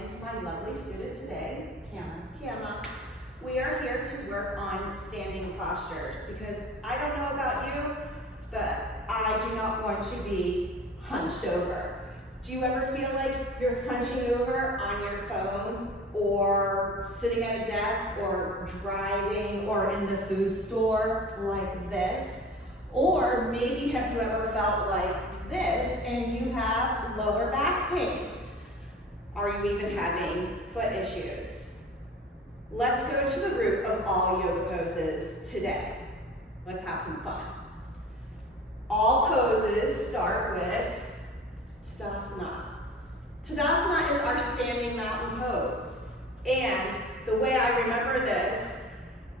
and my lovely student today, Kiama. We are here to work on standing postures because I don't know about you, but I do not want to be hunched over. Do you ever feel like you're hunching over on your phone or sitting at a desk or driving or in the food store like this? Or maybe have you ever felt like this and you have lower back pain? Are you even having foot issues? Let's go to the root of all yoga poses today. Let's have some fun. All poses start with Tadasana. Tadasana is our standing mountain pose. And the way I remember this,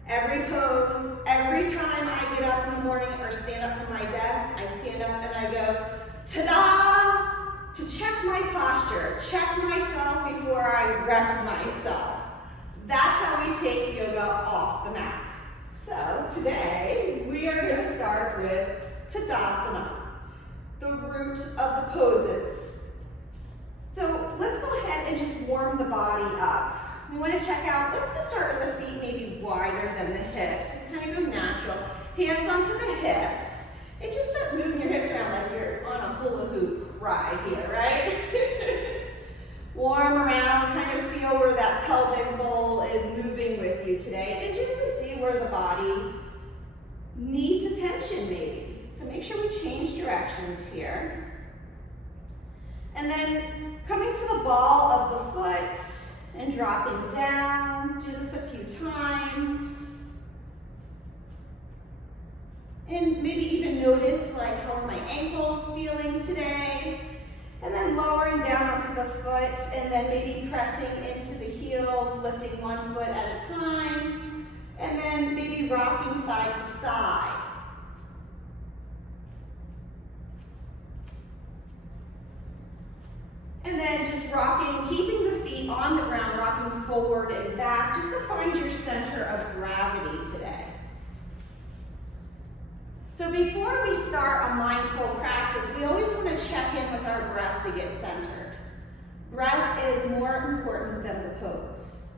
every pose, every time I get up in the morning or stand up from my desk, I stand up and I go, ta-da, to check my posture, check myself before I wreck myself. That's how we take yoga off the mat. So today, we are going to start with Tadasana, the root of the poses. So let's go ahead and just warm the body up. We want to check out, let's just start with the feet maybe wider than the hips. Just kind of go natural. Hands onto the hips. And just start moving your hips around like you're on a hula hoop ride here, right? Warm around, kind of feel where that pelvic bowl is moving with you today. And just to see where the body needs attention maybe. So make sure we change directions here. And then coming to the ball of the foot and dropping down. Do this a few times. And maybe even notice like how are my ankles feeling today. And then lowering down onto the foot and then maybe pressing into the heels, lifting one foot at a time. And then maybe rocking side to side. And then just rocking, keeping the feet on the ground, rocking forward and back, just to find your center of gravity today. So before we start a mindful practice, we always want to check in with our breath to get centered. Breath is more important than the pose.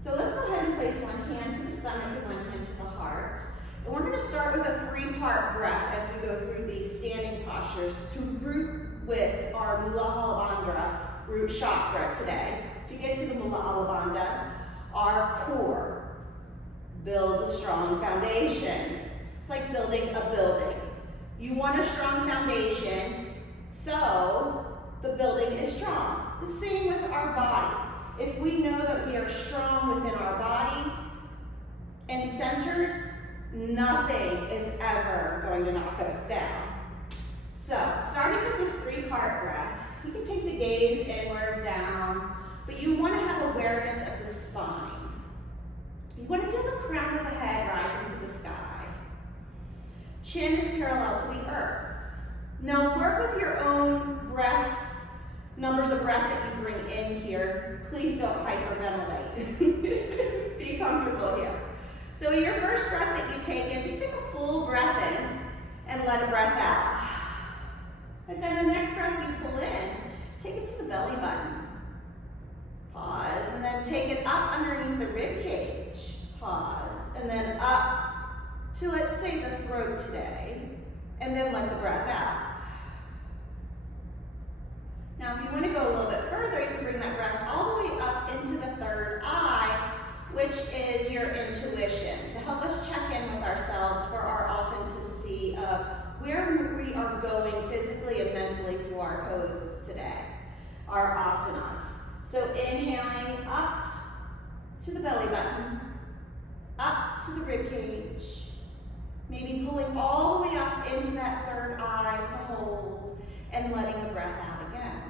So let's go ahead and place one hand to the stomach and one hand to the heart. And we're going to start with a 3-part breath as we go through these standing postures to root with our Mula Alabandha root chakra today. To get to the Mula Alabandhas, our core builds a strong foundation. It's like building a building. You want a strong foundation, so the building is strong. The same with our body. If we know that we are strong within our body and centered, nothing is ever going to knock us down. So, starting with this 3-part breath, you can take the gaze inward, down, but you want to have awareness of the spine. You want to feel the crown of the head rising to the sky. Chin is parallel to the earth. Now work with your own breath, numbers of breath that you bring in here. Please don't hyperventilate. Be comfortable here. So your first breath that you take in, just take a full breath in and let a breath out. And then the next breath you pull in, take it to the belly button. Pause, and then take it up underneath the rib cage. Pause, and then up to, let's say, the throat today, and then let the breath out. Now, if you want to go a little bit further, you can bring that breath all the way up into the third eye, which is your intuition, to help us check in with ourselves for our authenticity of where we are going physically and mentally through our poses today, our asanas. So inhaling up to the belly button, up to the rib cage, maybe pulling all the way up into that third eye to hold and letting the breath out again.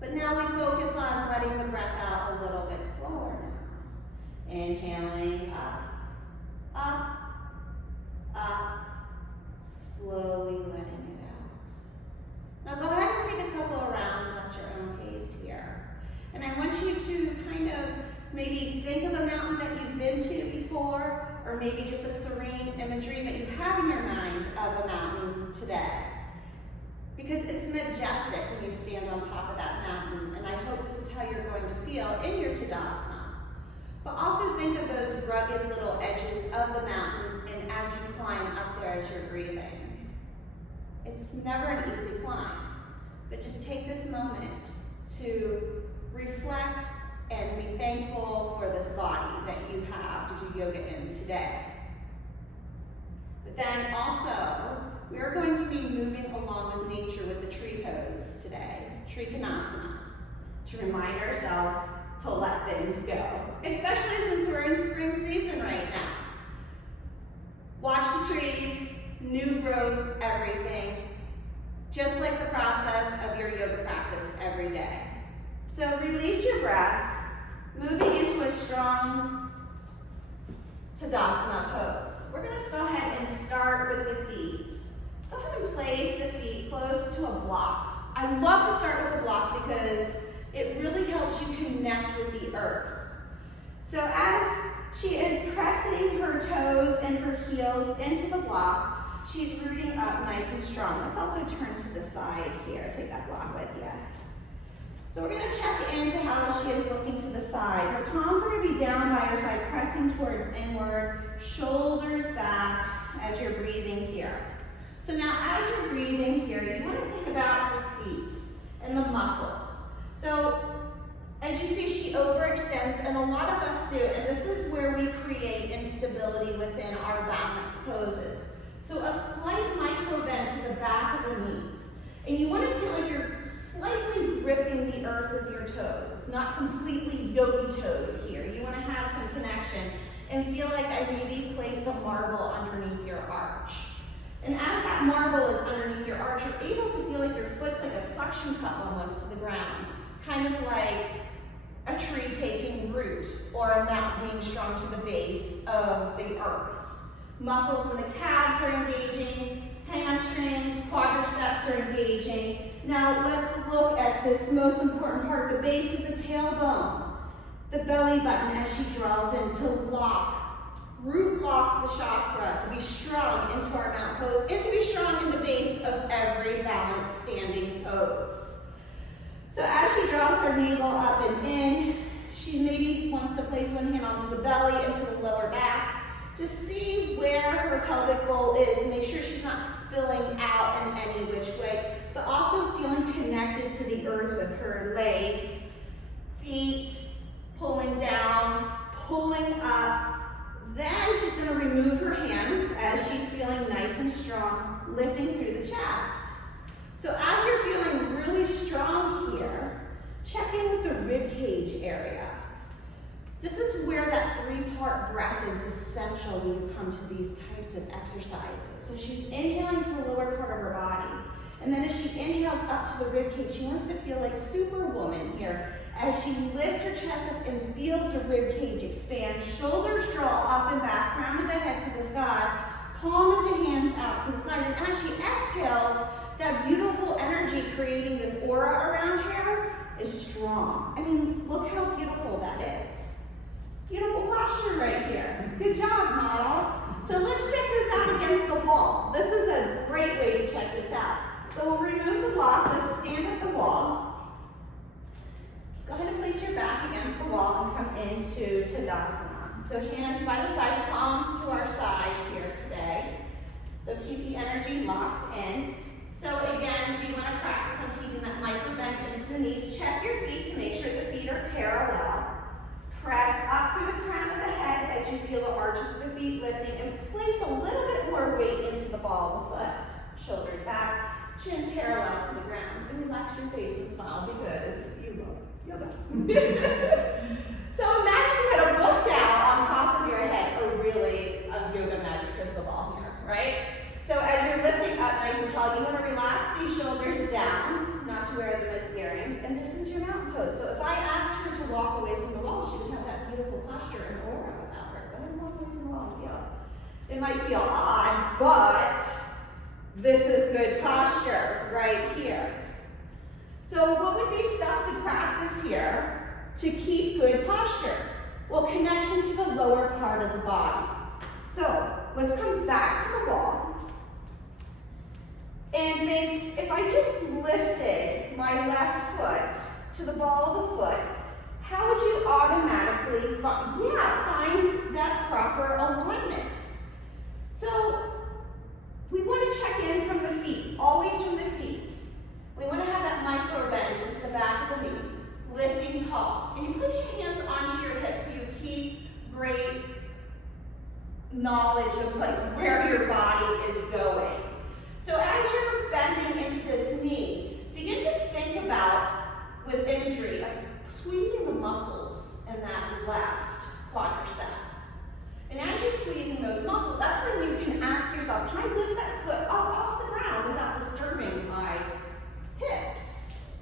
But now we focus on letting the breath out a little bit slower now. Inhaling up, up, up, slowly letting it out. Now go ahead and take a couple of rounds at your own pace here. And I want you to kind of maybe think of a mountain that you've been to before, or maybe just a serene imagery that you have in your mind of a mountain today. Because it's majestic when you stand on top of that mountain, and I feel in your Tadasana. But also think of those rugged little edges of the mountain and as you climb up there as you're breathing. It's never an easy climb, but just take this moment to reflect and be thankful for this body that you have to do yoga in today. But then also, we are going to be moving along with nature with the tree pose today, Trikonasana, to remind ourselves to let things go, especially since we're in spring season right now. Watch the trees, new growth, everything, just like the process of your yoga practice every day. So release your breath, moving into a strong Tadasana pose. We're going to go ahead and start with the feet. Go ahead and place the feet close to a block. I love to start with a block because it really helps you connect with the earth. So as she is pressing her toes and her heels into the block, she's rooting up nice and strong. Let's also turn to the side here. Take that block with you. So we're going to check into how she is looking to the side. Her palms are going to be down by her side, pressing towards inward, shoulders back as you're breathing here. So now as you're breathing here, you want to think about the feet and the muscles. So as you see, she overextends, and a lot of us do, and this is where we create instability within our balance poses. So a slight micro bend to the back of the knees. And you want to feel like you're slightly gripping the earth with your toes, not completely yogi-toed here. You want to have some connection and feel like I maybe placed a marble underneath your arch. And as that marble is underneath your arch, you're able to feel like your foot's like a suction cup almost to the ground, kind of like a tree taking root or a mountain being strong to the base of the earth. Muscles in the calves are engaging, hamstrings, quadriceps are engaging. Now let's look at this most important part, the base of the tailbone, the belly button as she draws in to lock, root lock the chakra, to be strong into our mountain pose, and to be strong in the base of every balanced standing pose. So as she draws her navel up and in, she maybe wants to place one hand onto the belly, into the lower back, to see where her pelvic bowl is and make sure she's not spilling out in any which way, but also feeling connected to the earth with her legs, feet, pulling down, pulling up. Then she's going to remove her hands as she's feeling nice and strong, lifting through the chest. So as you're feeling really strong here, check in with the rib cage area. This is where that 3-part breath is essential when you come to these types of exercises. So she's inhaling to the lower part of her body. And then as she inhales up to the rib cage, she wants to feel like Superwoman here. As she lifts her chest up and feels the rib cage expand, shoulders draw up and back, crown of the head to the sky, palm of the hands out to the side. And as she exhales, that beautiful energy creating this aura around here is strong. I mean, look how beautiful that is. Beautiful posture right here. Good job, model. So let's check this out against the wall. This is a great way to check this out. So we'll remove the block. Let's stand at the wall. Go ahead and place your back against the wall and come into Tadasana. So hands by the side, palms to our side here today. So keep the energy locked in. So again, we want to practice on keeping that micro bend into the knees. Check your feet to make sure the feet are parallel. Press up through the crown of the head as you feel the arches of the feet lifting, and place a little bit more weight into the ball of the foot. Shoulders back, chin parallel to the ground. And relax your face and smile because you love yoga. So imagine you had a book now on top of your head, or really a yoga magic crystal ball here, right? So as you're lifting up nice and tall, you want to relax these shoulders down, not to wear them as earrings, and this is your mountain pose. So if I asked her to walk away from the wall, she would have that beautiful posture and aura about her. Go ahead and walk away from the wall and feel. It might feel odd, but this is good posture right here. So what would be stuff to practice here to keep good posture? Well, connection to the lower part of the body. So let's come back to the wall. And think, if I just lifted my left foot to the ball of the foot, how would really find that proper alignment. So we want to check in from the feet, always from the feet. We want to have that micro bend into the back of the knee, lifting tall. And you place your hands onto your hips so you keep great knowledge of like where your body is going. So as you're bending into this knee, begin to think about, with imagery, of squeezing the muscles in that left quadricep. And as you're squeezing those muscles, that's when you can ask yourself, can I lift that foot up off the ground without disturbing my hips?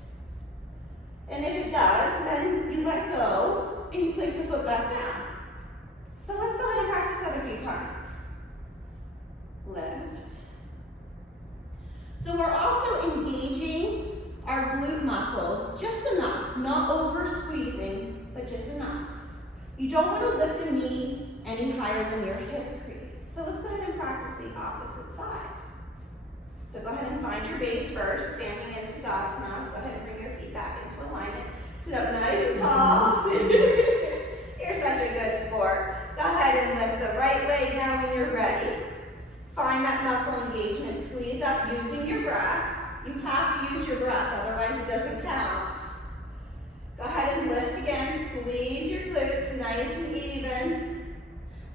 And if it does, then you let go and you place the foot back down. So let's go ahead and practice that a few times. Lift. So we're also engaging our glute muscles just enough, not over squeezing, but just enough. You don't want to lift the knee any higher than your hip crease. So let's go ahead and practice the opposite side. So go ahead and find your base first, standing in Tadasana. Go ahead and bring your feet back into alignment. Sit up nice and tall. You're such a good sport. Go ahead and lift the right leg now when you're ready. Find that muscle engagement. Squeeze up using your breath. You have to use your breath, otherwise it doesn't count. Go ahead and lift again. Squeeze your glutes nice and even.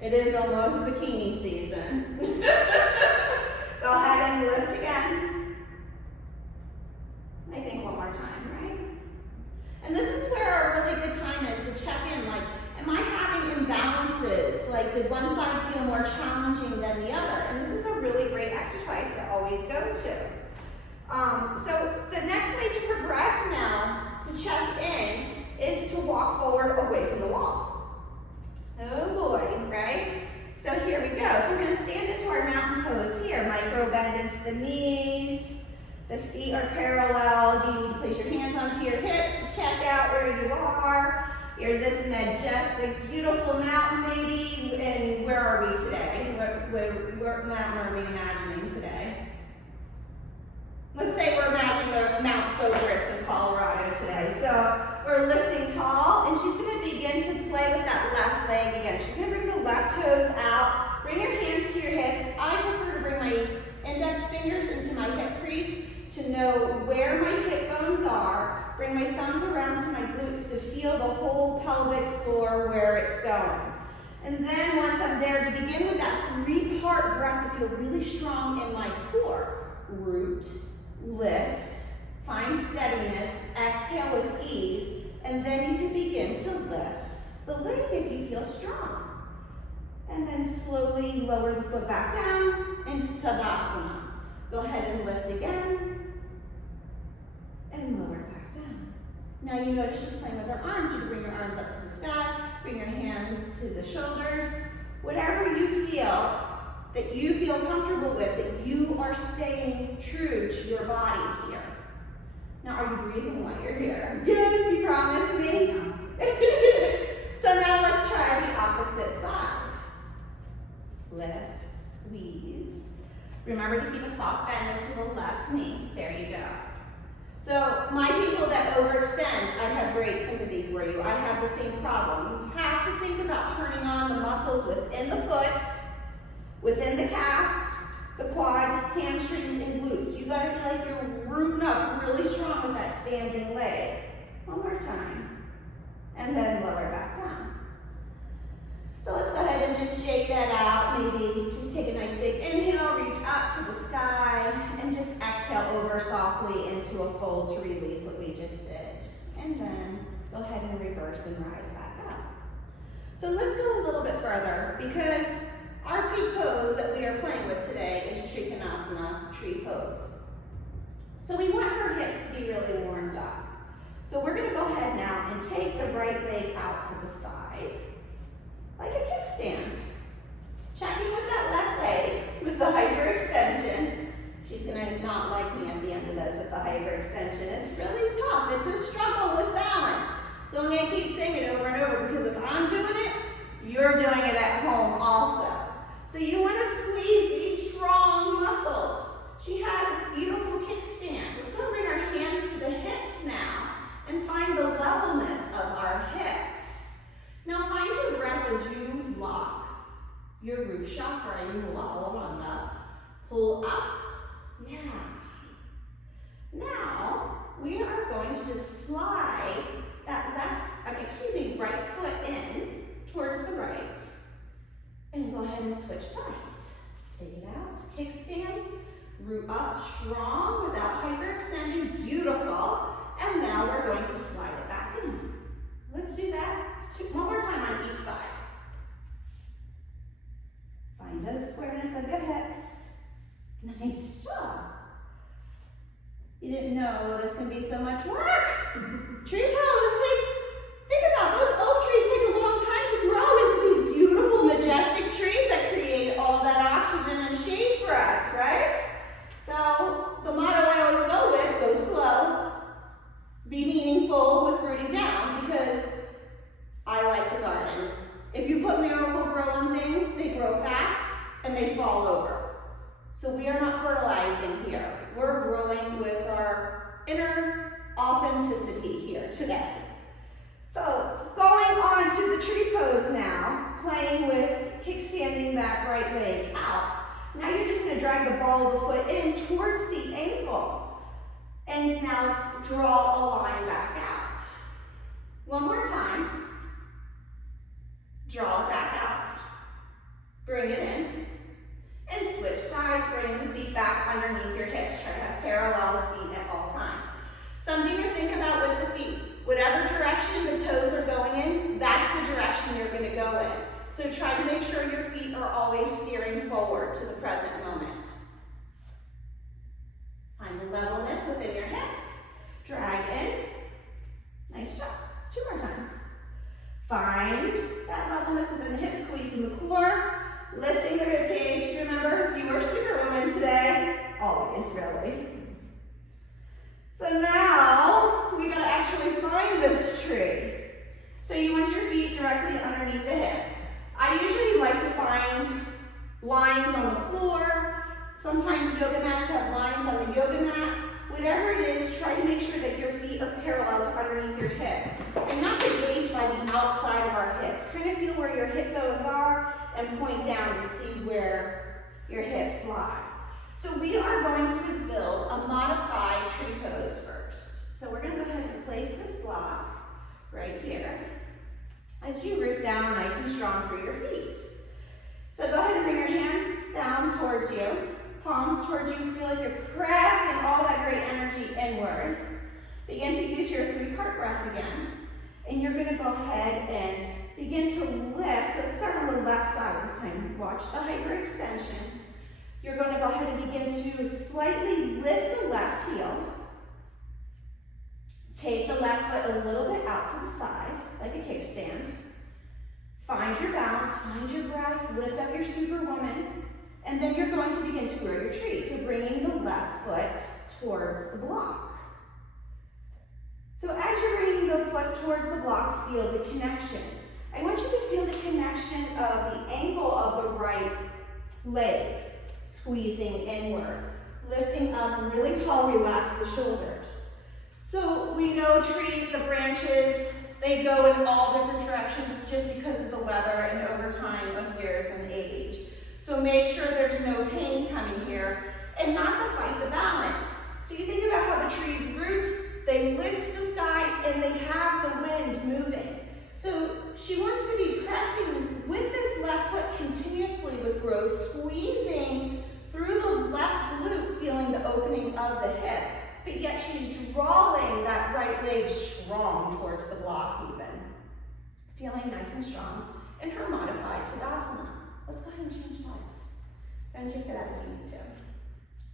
It is almost bikini season. Go ahead and lift again. I think one more time, right? And this is where a really good time is to check in, like, am I having imbalances? Like, did one side feel more challenging than the other? And this is a really great exercise to always go to. So the next way to progress now, to check in, is to walk forward away from the wall. Oh boy, right? So here we go. So we're going to stand into our mountain pose here. Micro bend into the knees. The feet are parallel. You need to place your hands onto your hips to check out where you are. You're this majestic, beautiful mountain maybe. And where are we today? What mountain are we imagining today? Let's say we're imagining Mount Sogris in Colorado today. So we're lifting tall, and she's going to begin to play with that left leg again. She's going to bring the left toes out. Bring your hands to your hips. I prefer to bring my index fingers into my hip crease to know where my hip bones are. Bring my thumbs around to my glutes to feel the whole pelvic floor where it's going. And then once I'm there, to begin with that 3-part breath to feel really strong in my core. Root, lift, find steadiness, exhale with ease, and then you can begin to lift the leg if you feel strong. And then slowly lower the foot back down into Tadasana. Go ahead and lift again, and lower back down. Now you notice she's playing with her arms. You can bring your arms up to the sky, bring your hands to the shoulders. Whatever you feel that you feel comfortable with, that you are staying true to your body here. Now, are you breathing while you're here? Yes, you promised me. So now let's try the opposite side. Lift, squeeze. Remember to keep a soft bend into the left knee. There you go. So my people that overextend, I have great sympathy for you. I have the same problem. You have to think about turning on the muscles within the foot, within the calf, the quad, hamstrings, and glutes. You gotta feel like you're rooting up really strong with that standing leg. One more time. And then lower back down. So let's go ahead and just shake that out. Maybe just take a nice big inhale, reach up to the sky, and just exhale over softly into a fold to release what we just did. And then go ahead and reverse and rise back up. So let's go a little bit further, because our peak pose that we are playing with today is Trikonasana, tree pose. So we want her hips to be really warmed up. So we're going to go ahead now and take the right leg out to the side, like a kickstand. Checking with that left leg with the hyperextension. She's going to not like me at the end of this with the hyperextension. It's really tough. It's a struggle with balance. So I'm going to keep saying it over and over, because if I'm doing it, you're doing it at home also. So you want to squeeze these strong muscles. She has this beautiful kickstand. Let's go bring our hands to the hips now and find the level chakra, your Muladhara. Pull up. Yeah. Now, we are going to just slide that right foot in towards the right. And go ahead and switch sides. Take it out, kickstand, root up strong without hyperextending, beautiful. And now we're going to slide it back in. Let's do that one more time on each side. Find the squareness of the hips. Nice job. You didn't know this can be so much work. Tree pose think about those oak trees take a long time to grow into these beautiful, majestic trees that create all that oxygen and shade for us, right? So the motto I always go with, go slow, be meaningful with rooting down, because I like the garden. If you put Miracle Grow on things, they grow fast and they fall over. So we are not fertilizing here. We're growing with our inner authenticity here today. So going on to the tree pose now, playing with kickstanding that right leg out. Now you're just going to drag the ball of the foot in towards the ankle. And now draw a line back out. One more time. Draw it back out. Bring it in. And switch sides, bringing the feet back underneath your hips. Try to have parallel feet at all times. Something to think about with the feet. Whatever direction the toes are going in, that's the direction you're going to go in. So try to make sure your feet are always steering forward to the present moment. Find the levelness within your hips. Drag in. Nice job. 2 more times. Find that levelness within the hips, squeezing the core, lifting the rib cage. Remember, you are Superwoman today. Always, really. So now, we gotta actually find this tree. So you want your feet directly underneath the hips. I usually like to find lines on the floor. Sometimes yoga mats have lines on the yoga mat. Whatever it is, try to make sure that your feet are parallel to underneath your hips. And not engaged by the outside of our hips. Kind of feel where your hip bones are and point down to see where your hips lie. So we are going to build a modified tree pose first. So we're going to go ahead and place this block right here as you root down nice and strong through your feet. So go ahead and bring your hands down towards you, palms towards you. Feel like you're pressing all that great energy inward. Begin to use your 3-part breath again. And you're going to go ahead and begin to lift. Let's start on the left side this time. Watch the hyperextension. You're going to go ahead and begin to slightly lift the left heel. Take the left foot a little bit out to the side, like a kickstand. Find your balance, find your breath, lift up your Superwoman, and then you're going to begin to grow your tree. So bringing the left foot towards the block. So as you're bringing the foot towards the block, feel the connection. I want you to feel the connection of the ankle of the right leg. Squeezing inward, lifting up really tall, relax the shoulders. So we know trees, the branches, they go in all different directions just because of the weather and over time of years and age. So make sure there's no pain coming here and not to fight the balance. So you think about how the trees root, they lift to the sky and they have the wind moving. So she wants to be pressing with this left foot continuously with growth, squeezing through the left glute, feeling the opening of the hip. But yet she's drawing that right leg strong towards the block even. Feeling nice and strong in her modified Tadasana. Let's go ahead and change sides. Go and check that out if you need to.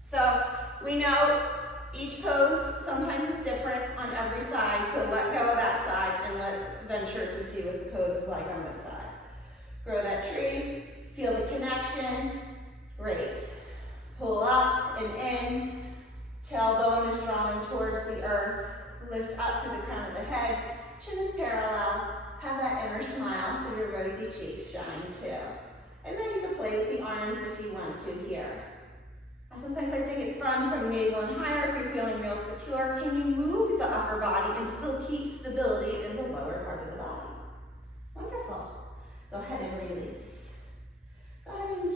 So we know each pose sometimes is different on every side, so let go of that side and let's venture to see what the pose is like on this side. Grow that tree, feel the connection, great. Pull up and in, tailbone is drawing towards the earth, lift up to the crown of the head, chin is parallel, have that inner smile so your rosy cheeks shine too. And then you can play with the arms if you want to here. Sometimes I think it's fun from navel and higher if you're feeling real secure. Can you move the upper body and still keep stability in the lower part of the body? Wonderful. Go ahead and release. Go ahead and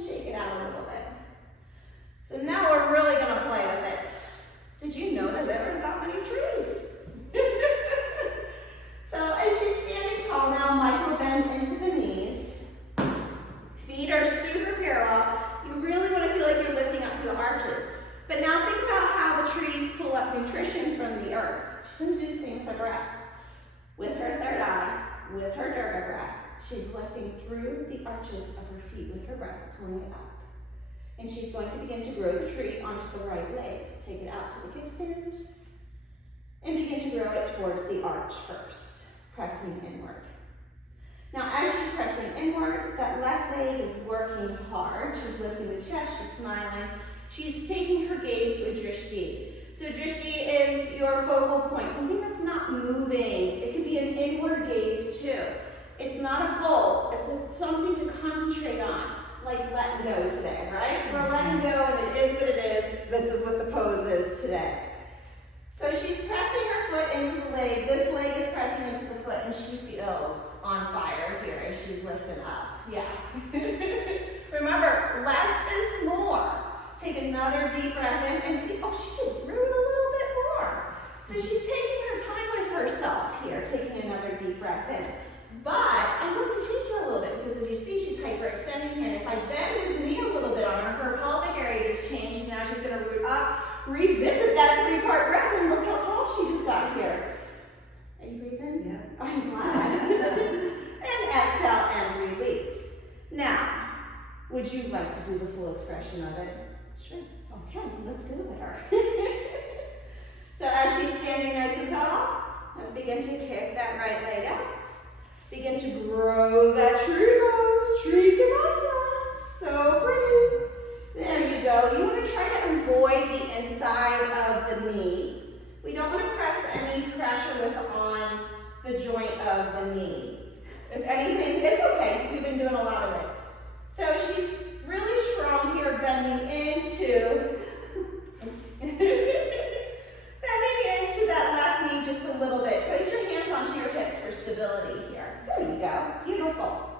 with her Durga breath, she's lifting through the arches of her feet with her breath, pulling it up. And she's going to begin to grow the tree onto the right leg. Take it out to the kickstand and begin to grow it towards the arch first, pressing inward. Now, as she's pressing inward, that left leg is working hard. She's lifting the chest, she's smiling. She's taking her gaze to a drishti. So drishti is your focal point, something that's not moving. It could be an inward gaze too. It's not a goal, it's something to concentrate on, like letting go today, right? We're letting go and it is what it is. This is what the pose is today. So she's pressing her foot into the leg. This leg is pressing into the foot and she feels on fire here as she's lifting up. Yeah. Remember, less is more. Take another deep breath in and see, oh, she just grew it a little bit more. So she's taking her time with herself here, taking another deep breath in. But I'm going to change it a little bit because as you see, she's hyperextending here. And if I bend this knee a little bit on her, her pelvic area just changed. Now she's going to root up, revisit that three-part breath, and look how tall she just got here. Are you breathing? Yeah. I'm glad. And exhale and release. Now, would you like to do the full expression of it? Sure. Okay, let's go there. So as she's standing nice and tall, let's begin to kick that right leg out. Begin to grow that tree pose, Trikonasana. So pretty. There you go. You want to try to avoid the inside of the knee. We don't want to press any pressure on the joint of the knee. If anything, it's okay. We've been doing a lot of it. So she's really strong here, bending into that left knee just a little bit. Place your hands onto your hips for stability here. There you go. Beautiful.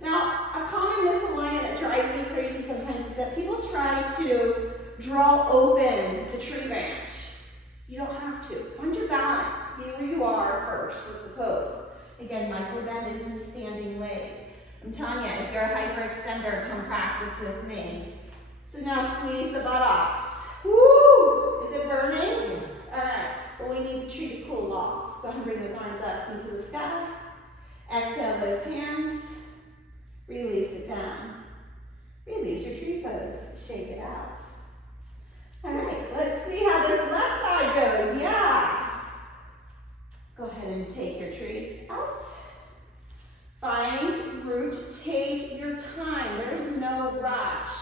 Now, a common misalignment that drives me crazy sometimes is that people try to draw open the tree branch. You don't have to. Find your balance. Be where you are first with the pose. Again, micro bend into the standing leg. I'm telling you, if you're a hyperextender, come practice with me. So now squeeze the buttocks. Woo! Is it burning? Yes. All right. Well, we need the tree to cool off. Go ahead and bring those arms up into the sky. Exhale those hands. Release it down. Release your tree pose. Shake it out. All right. Let's see how this left side goes. Yeah. Go ahead and take your tree out. Find root, take your time. There's no rush.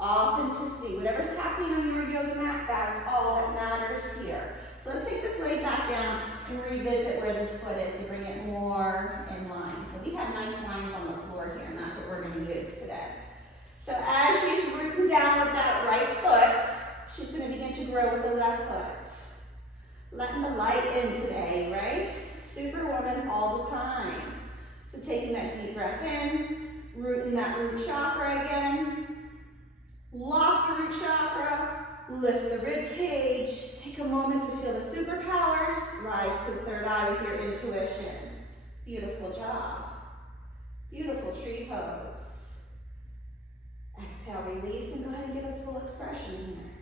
Authenticity. Whatever's happening on your yoga mat, that's all that matters here. So let's take this leg back down and revisit where this foot is to bring it more in line. So we have nice lines on the floor here, and that's what we're going to use today. So as she's rooting down with that right foot, she's going to begin to grow with the left foot. Letting the light in today, right? Superwoman all the time. So taking that deep breath in, rooting that root chakra again. Lock the root chakra, lift the rib cage. Take a moment to feel the superpowers. Rise to the third eye with your intuition. Beautiful job. Beautiful tree pose. Exhale, release, and go ahead and give us full expression here.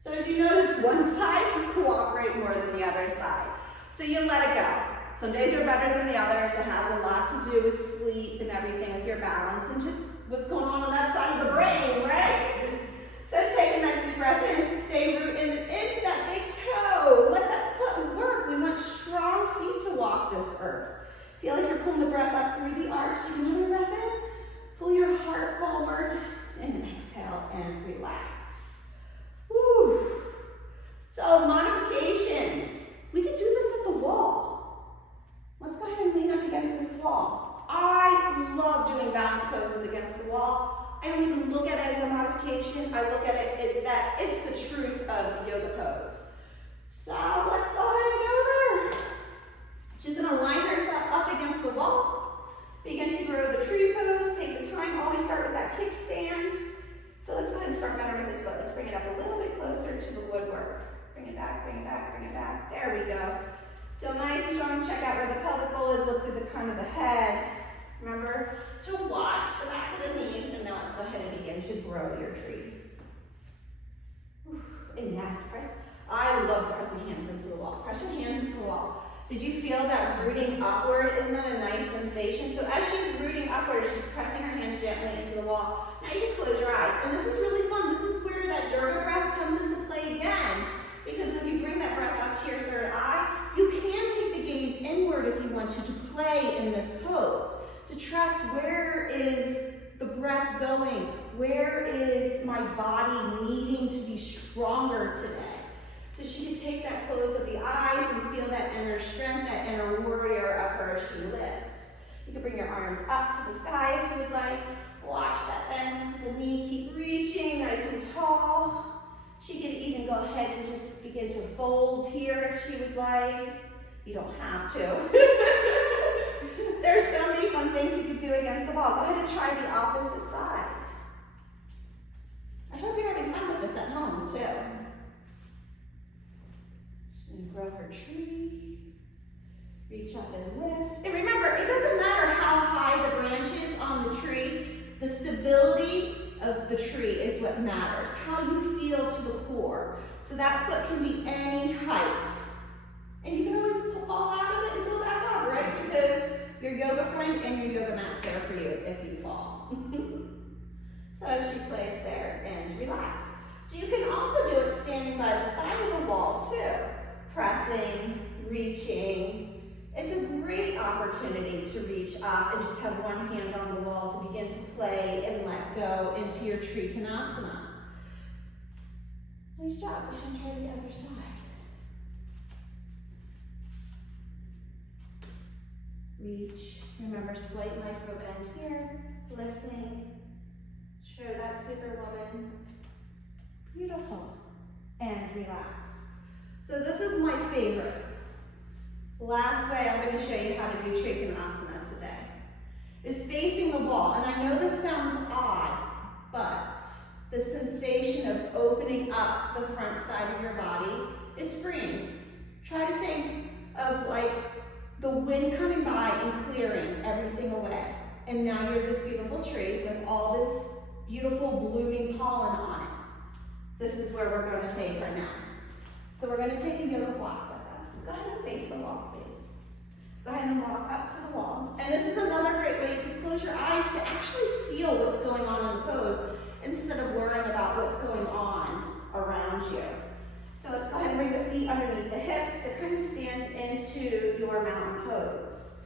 So as you notice, one side can cooperate more than the other side. So you let it go. Some days are better than the others. It has a lot to do with sleep and everything, with your balance and just what's going on that side of the brain, right? So taking that deep breath in, stay rooted into that big toe. Let that foot work. We want strong feet to walk this earth. Feel like you're pulling the breath up through the arch. Take another breath in. Pull your heart forward and exhale and relax. Woo. So modifications. We can do this at the wall. Let's go ahead and lean up against this wall. I love doing balance poses against the wall. I don't even look at it as a modification. I look at it as that it's the truth of the yoga pose. So let's go ahead and go there. She's going to line herself up against the wall. Begin to grow the tree pose. Take the time. Always start with that kickstand. So let's go ahead and start better with this foot. Let's bring it up a little bit closer to the woodwork. Bring it back, bring it back, bring it back. There we go. Feel nice and strong. Check out where the pelvic bowl is. Look through the crown of the head. Remember to watch the back of the knees, and then let's go ahead and begin to grow your tree. And yes, press. I love pressing hands into the wall. Press your hands Did you feel that rooting upward? Isn't that a nice sensation? So as she's rooting upward, she's pressing her hands gently into the wall. Now you can close your eyes. And this is really fun. This is where that Durga breath comes into play again. Because when you bring that breath up to your third eye, you can take the gaze inward if you want to play in this pose. To trust, where is the breath going? Where is my body needing to be stronger today? So she can take that close of the eyes and feel that inner strength, that inner warrior of her as she lifts. You can bring your arms up to the sky if you would like. Watch that bend into the knee. Keep reaching nice and tall. She could even go ahead and just begin to fold here if she would like. You don't have to. There's so many fun things you could do against the wall. Go ahead and try the opposite side. I hope you're having fun with this at home too. Grow her tree, reach up and lift. And remember, it doesn't matter how high the branch is on the tree, the stability of the tree is what matters, how you feel to the core. So that foot can be any height. And you can always fall out of it and go back up, right? Because your yoga friend and your yoga mat's there for you if you fall. So she plays there and relax. So you can also do it standing by the side of the wall too. Pressing, reaching. It's a great opportunity to reach up and just have one hand on the wall to begin to play and let go into your Trikonasana. Nice job. And try the other side. Reach. Remember, slight micro bend here. Lifting. Show that superwoman. Beautiful. And relax. So this is my favorite. Last way I'm going to show you how to do Trikonasana today is facing the wall. And I know this sounds odd, but the sensation of opening up the front side of your body is freeing. Try to think of like the wind coming by and clearing everything away. And now you're this beautiful tree with all this beautiful blooming pollen on it. This is where we're going to take her now. So we're going to take a yoga block with us. Go ahead and face the wall, please. Go ahead and walk up to the wall. And this is another great way to close your eyes to actually feel what's going on in the pose instead of worrying about what's going on around you. So let's go ahead and bring the feet underneath the hips to kind of stand into your mountain pose.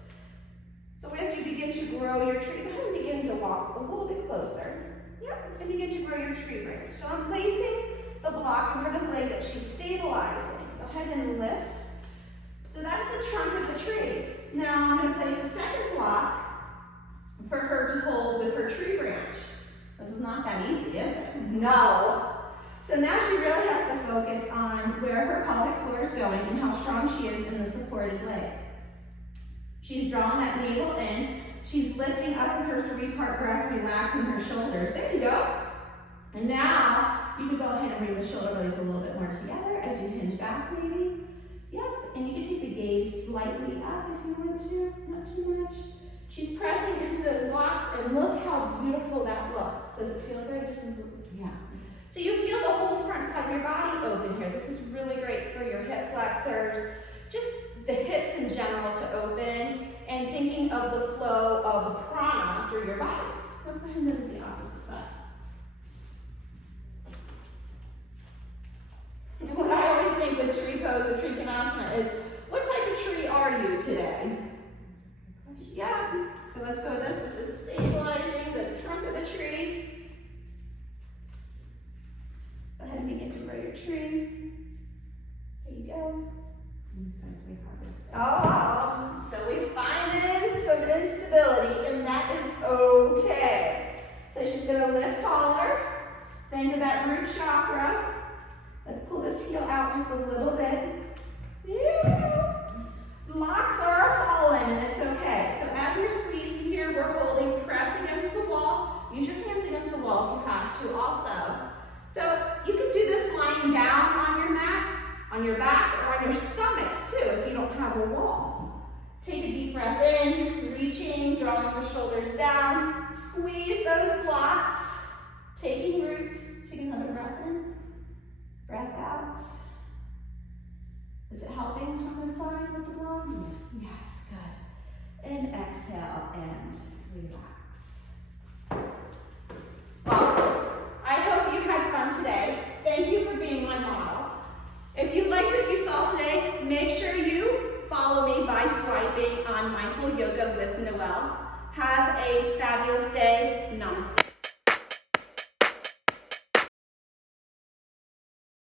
So as you begin to grow your tree, go ahead and begin to walk a little bit closer. Yep, and begin to grow your tree branch. So I'm placing the block in front of the leg that she's stabilizing. Go ahead and lift. So that's the trunk of the tree. Now I'm going to place a second block for her to hold with her tree branch. This is not that easy, is it? No. So now she really has to focus on where her pelvic floor is going and how strong she is in the supported leg. She's drawing that navel in. She's lifting up with her three-part breath, relaxing her shoulders. There you go. And now you can go ahead and bring the shoulder blades a little bit more together as you hinge back maybe. Yep, and you can take the gaze slightly up if you want to, not too much. She's pressing into those blocks and look how beautiful that looks. Does it feel good? Just as, yeah. So you feel the whole front side of your body open here. This is really great for your hip flexors, just the hips in general to open and thinking of the flow of the prana through your body. Let's go ahead and move to the opposite side. And what I always think with tree pose, with Trikonasana, is what type of tree are you today? Yeah. So let's go with this with the stabilizing the trunk of the tree. Go ahead and begin to grow your tree. There you go. Oh, so we find some instability, and that is okay. So she's going to lift taller. Think of that root chakra. Let's pull this heel out just a little bit. Here we go. Blocks are falling, and it's okay. So as you're squeezing here, we're holding, press against the wall. Use your hands against the wall if you have to also. So you can do this lying down on your mat, on your back, or on your stomach too if you don't have a wall. Take a deep breath in, reaching, drawing your shoulders down. Squeeze those blocks, taking root. Take another breath in, breath out. Is it helping on this side with the blocks? Yes, good. And exhale and relax. Well, I hope you had fun today. Thank you for being my model. If you liked what you saw today, make sure you follow me by swiping on Mindful Yoga with Noelle. Have